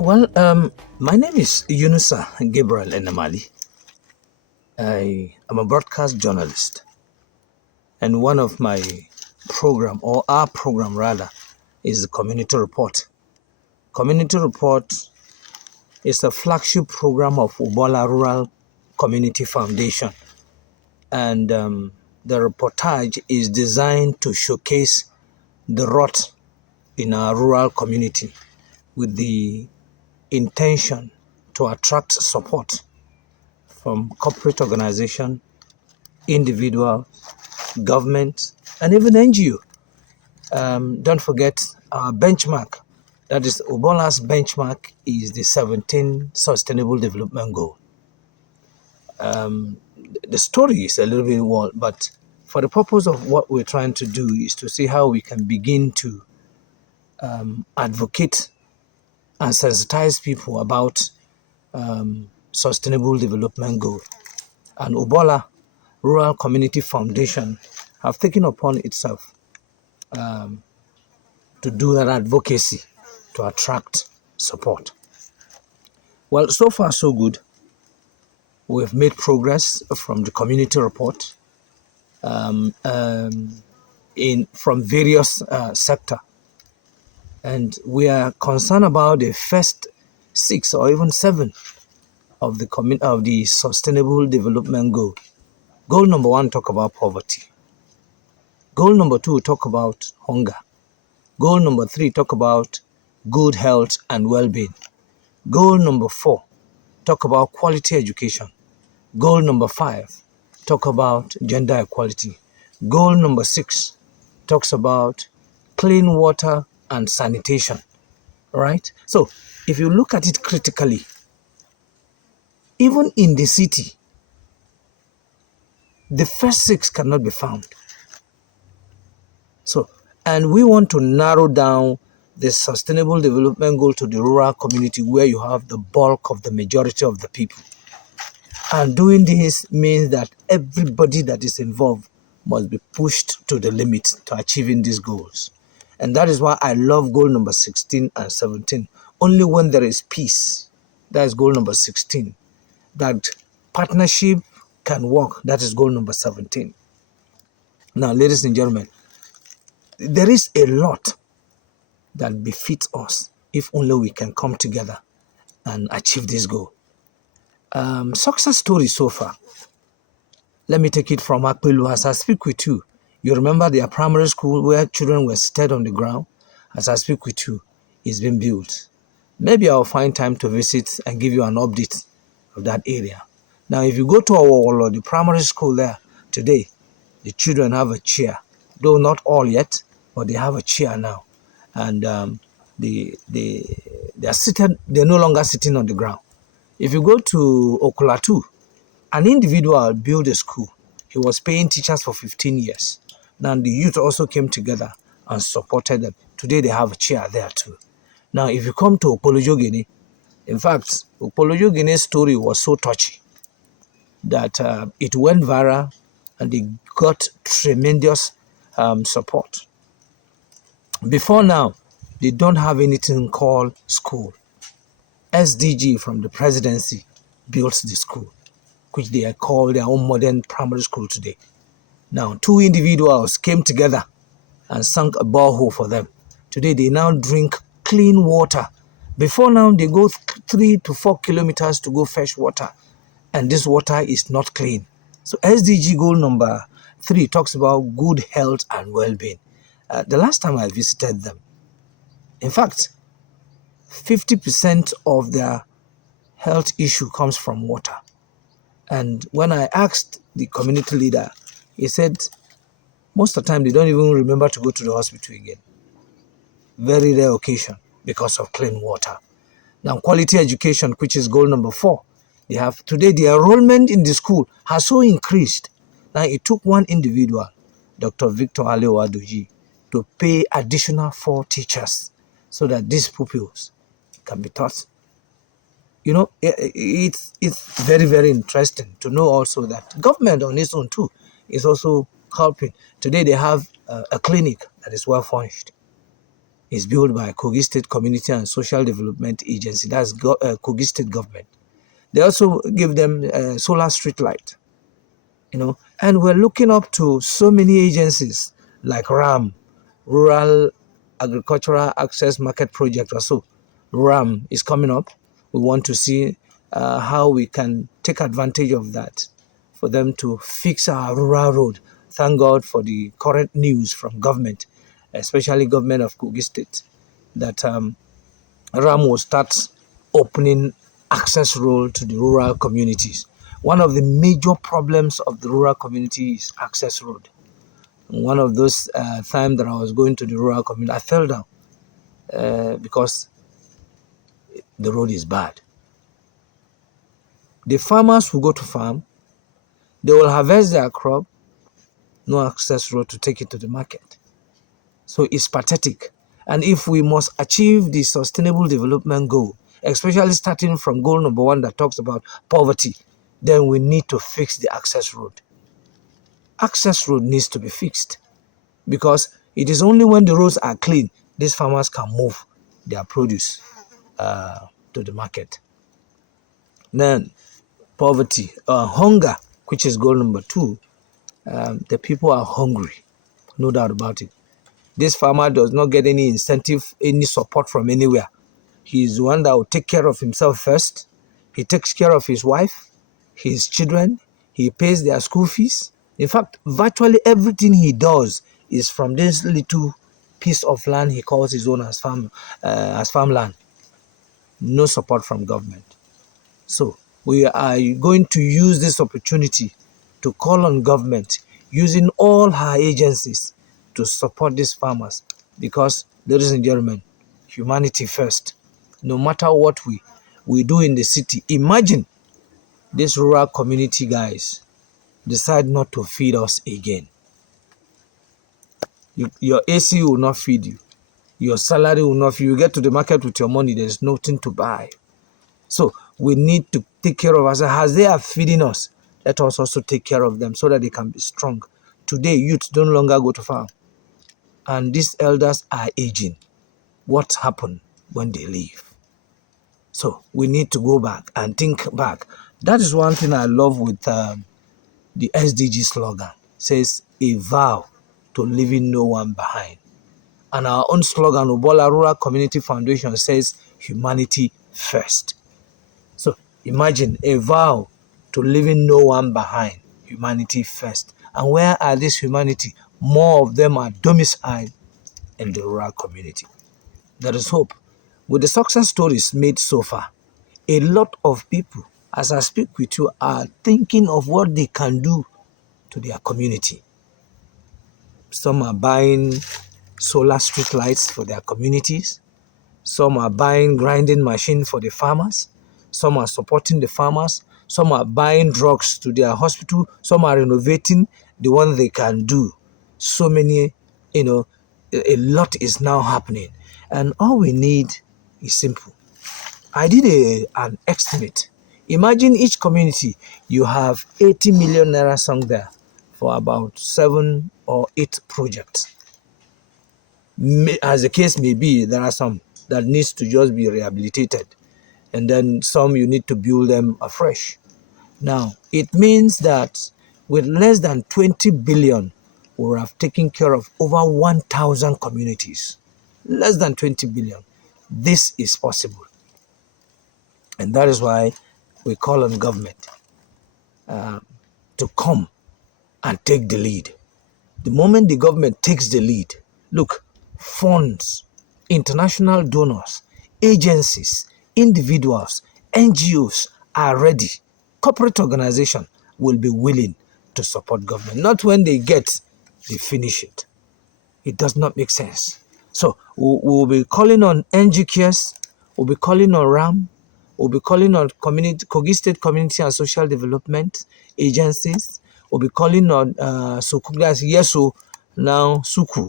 My name is Yunusa Gabriel Enamali. I am a broadcast journalist, and one of my program, or our program rather, is the Community Report. Community Report is a flagship program of Ubola Rural Community Foundation, and the reportage is designed to showcase the rot in our rural community with the intention to attract support from corporate organization, individual, government, and even NGO. Don't forget our benchmark. That is, Ubola's benchmark is the 17 Sustainable Development Goal. The story is a little bit wild, but for the purpose of what we're trying to do is to see how we can begin to advocate and sensitize people about Sustainable Development Goal. And Ubola Rural Community Foundation have taken upon itself to do that advocacy to attract support. Well, so far so good. We've made progress from the community report from various sectors, and we are concerned about the first 6 or even 7 of the Sustainable Development Goal. Goal number 1 talk about poverty. Goal number 2 talk about hunger. Goal number 3 talk about good health and well-being. Goal number 4 talk about quality education. Goal number 5 talk about gender equality. Goal number 6 talks about clean water and sanitation. Right? So if you look at it critically, even in the city, the first 6 cannot be found. And we want to narrow down the Sustainable Development Goal to the rural community where you have the bulk of the majority of the people. And doing this means that everybody that is involved must be pushed to the limit to achieving these goals. And that is why I love goal number 16 and 17. Only when there is peace, that is goal number 16, that partnership can work, that is goal number 17. Now, ladies and gentlemen, there is a lot that befits us if only we can come together and achieve this goal. Success story so far. Let me take it from Akpelu. As I speak with you, you remember their primary school where children were seated on the ground? As I speak with you, it's been built. Maybe I'll find time to visit and give you an update of that area. Now, if you go to our the primary school there today, the children have a chair, though not all yet, but they have a chair now, and they are seated. They're no longer sitting on the ground. If you go to Okolatu, an individual built a school. He was paying teachers for 15 years. Now the youth also came together and supported them. Today they have a chair there too. Now if you come to Opolojogene, in fact, Opolojogene's story was so touchy that it went viral and they got tremendous support. Before now, they don't have anything called school. SDG from the presidency built the school, which they call their own modern primary school today. Now, 2 individuals came together and sunk a borehole for them. Today, they now drink clean water. Before now, they go 3 to 4 kilometers to go fetch water, and this water is not clean. So SDG goal number 3 talks about good health and well-being. The last time I visited them, in fact, 50% of their health issue comes from water. And when I asked the community leader, he said most of the time they don't even remember to go to the hospital again. Very rare occasion because of clean water. Now, quality education, which is goal number 4, they have today the enrollment in the school has so increased. Now, it took one individual, Dr. Victor Alewadoji, to pay additional 4 teachers so that these pupils can be taught. You know, it's very, very interesting to know also that government on its own too is also helping. Today they have a clinic that is well furnished. It's built by Kogi State Community and Social Development Agency. That's Kogi State government. They also give them solar street light, and we're looking up to so many agencies like RAM, Rural Agricultural Access Market Project or so. RAM is coming up. We want to see how we can take advantage of that for them to fix our rural road. Thank God for the current news from government, especially government of Kogi State, that RAM will start opening access road to the rural communities. One of the major problems of the rural community is access road. One of those times that I was going to the rural community, I fell down because the road is bad. The farmers will go to farm, they will harvest their crop, no access road to take it to the market. So it's pathetic. And if we must achieve the sustainable development goal, especially starting from goal number 1 that talks about poverty, then we need to fix the access road. Access road needs to be fixed because it is only when the roads are clean these farmers can move their produce to the market. Then poverty, hunger, which is goal number 2. The people are hungry, no doubt about it. This farmer does not get any incentive, any support from anywhere. He is the one that will take care of himself first. He takes care of his wife, his children. He pays their school fees. In fact, virtually everything he does is from this little piece of land he calls his own as farmland. No support from government. So we are going to use this opportunity to call on government using all her agencies to support these farmers because, ladies and gentlemen, humanity first. No matter what we do in the city, imagine these rural community guys decide not to feed us again. Your AC will not feed you. Your salary will not feed you. You get to the market with your money, there's nothing to buy. So we need to take care of us. As they are feeding us, let us also take care of them so that they can be strong. Today, youth no longer go to farm. And these elders are aging. What happened when they leave? So we need to go back and think back. That is one thing I love with the SDG slogan. It says, a vow to leaving no one behind. And our own slogan, Ubola Rural Community Foundation, says, humanity first. So imagine a vow to leaving no one behind, humanity first. And where are this humanity? More of them are domiciled in the rural community. There is hope. With the success stories made so far, a lot of people, as I speak with you, are thinking of what they can do to their community. Some are buying solar street lights for their communities. Some are buying grinding machines for the farmers. Some are supporting the farmers. Some are buying drugs to their hospital. Some are renovating the one they can do. So many, a lot is now happening. And all we need is simple. I did an estimate. Imagine each community, you have 80 million naira sunk there for about 7 or 8 projects. As the case may be, there are some that needs to just be rehabilitated. And then some you need to build them afresh. Now, it means that with less than 20 billion, we have taken care of over 1,000 communities. Less than 20 billion. This is possible. And that is why we call on government to come and take the lead. The moment the government takes the lead, look, funds, international donors, agencies, individuals, NGOs are ready. Corporate organization will be willing to support government. Not when they get, they finish it. It does not make sense. So we'll be calling on NGKS, we'll be calling on RAM, we'll be calling on Kogi State Community and Social Development agencies. We'll be calling on Sukuglas, Yeso, now Suku.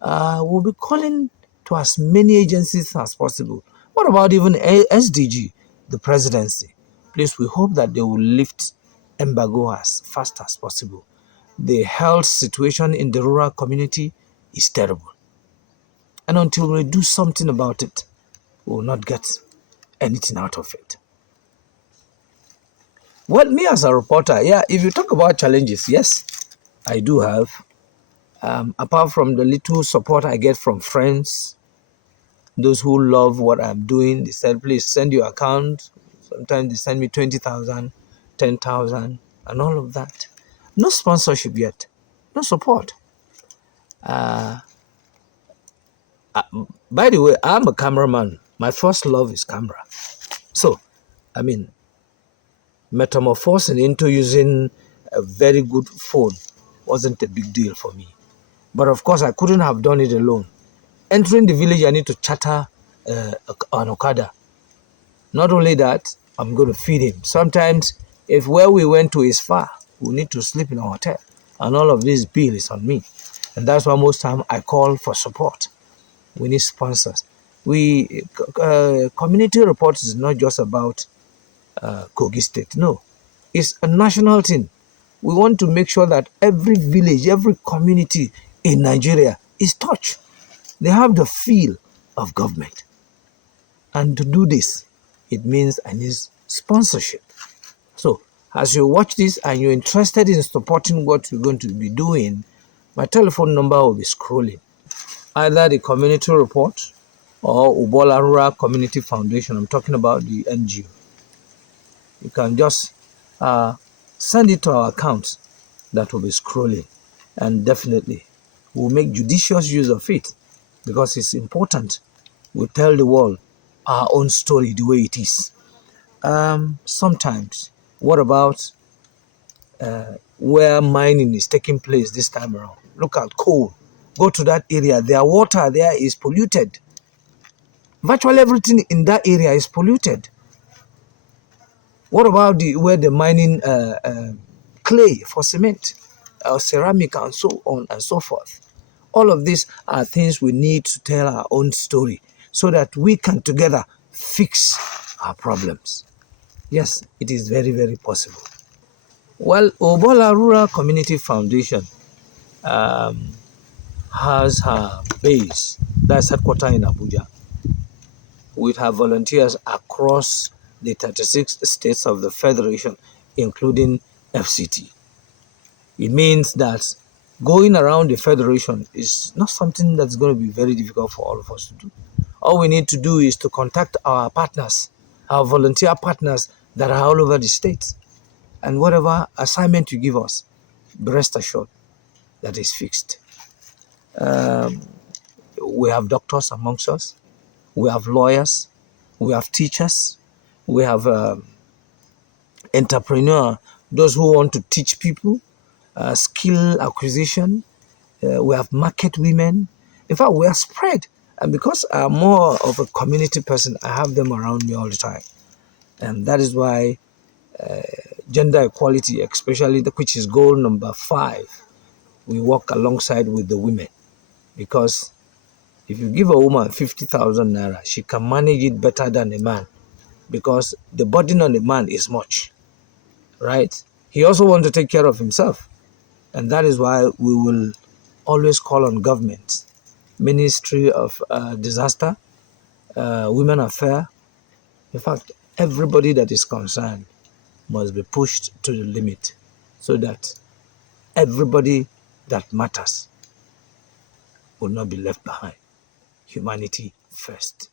We'll be calling to as many agencies as possible. What about even SDG, the presidency? Please, we hope that they will lift embargo as fast as possible. The health situation in the rural community is terrible. And until we do something about it, we will not get anything out of it. Well, me as a reporter, yeah, if you talk about challenges, yes, I do have. Apart from the little support I get from friends, those who love what I'm doing, they said, please send your account. Sometimes they send me 20,000, 10,000, and all of that. No sponsorship yet, no support. By the way, I'm a cameraman. My first love is camera. So, I mean, metamorphosing into using a very good phone wasn't a big deal for me. But of course, I couldn't have done it alone. Entering the village, I need to charter an Okada. Not only that, I'm going to feed him. Sometimes, if where we went to is far, we need to sleep in a hotel. And all of this bill is on me. And that's why most time I call for support. We need sponsors. Community reports is not just about Kogi State. No, it's a national thing. We want to make sure that every village, every community in Nigeria is touched. They have the feel of government. And to do this, it means I need sponsorship. So, as you watch this and you're interested in supporting what we're going to be doing, my telephone number will be scrolling. Either the community report or Ubola Rural Community Foundation. I'm talking about the NGO. You can just send it to our account that will be scrolling, and definitely we'll make judicious use of it because it's important. We tell the world our own story the way it is. Sometimes, what about where mining is taking place this time around? Look at coal. Go to that area. Their water there is polluted. Virtually everything in that area is polluted. What about where the mining clay for cement, ceramic, and so on and so forth? All of these are things we need to tell our own story so that we can together fix our problems. Yes, it is very, very possible. Well, Ubola Rural Community Foundation has her base, that's headquarters in Abuja, with her volunteers across the 36 states of the Federation, including FCT. It means that going around the Federation is not something that's going to be very difficult for all of us to do. All we need to do is to contact our partners, our volunteer partners that are all over the state. And whatever assignment you give us, be rest assured that is fixed. We have doctors amongst us. We have lawyers. We have teachers. We have entrepreneurs, those who want to teach people, skill acquisition. We have market women. In fact, we are spread. And because I'm more of a community person, I have them around me all the time. And that is why gender equality, especially which is goal number 5, we work alongside with the women. Because if you give a woman 50,000 naira, she can manage it better than a man. Because the burden on a man is much, right? He also wants to take care of himself. And that is why we will always call on government, Ministry of Disaster, Women Affairs. In fact, everybody that is concerned must be pushed to the limit so that everybody that matters will not be left behind. Humanity first.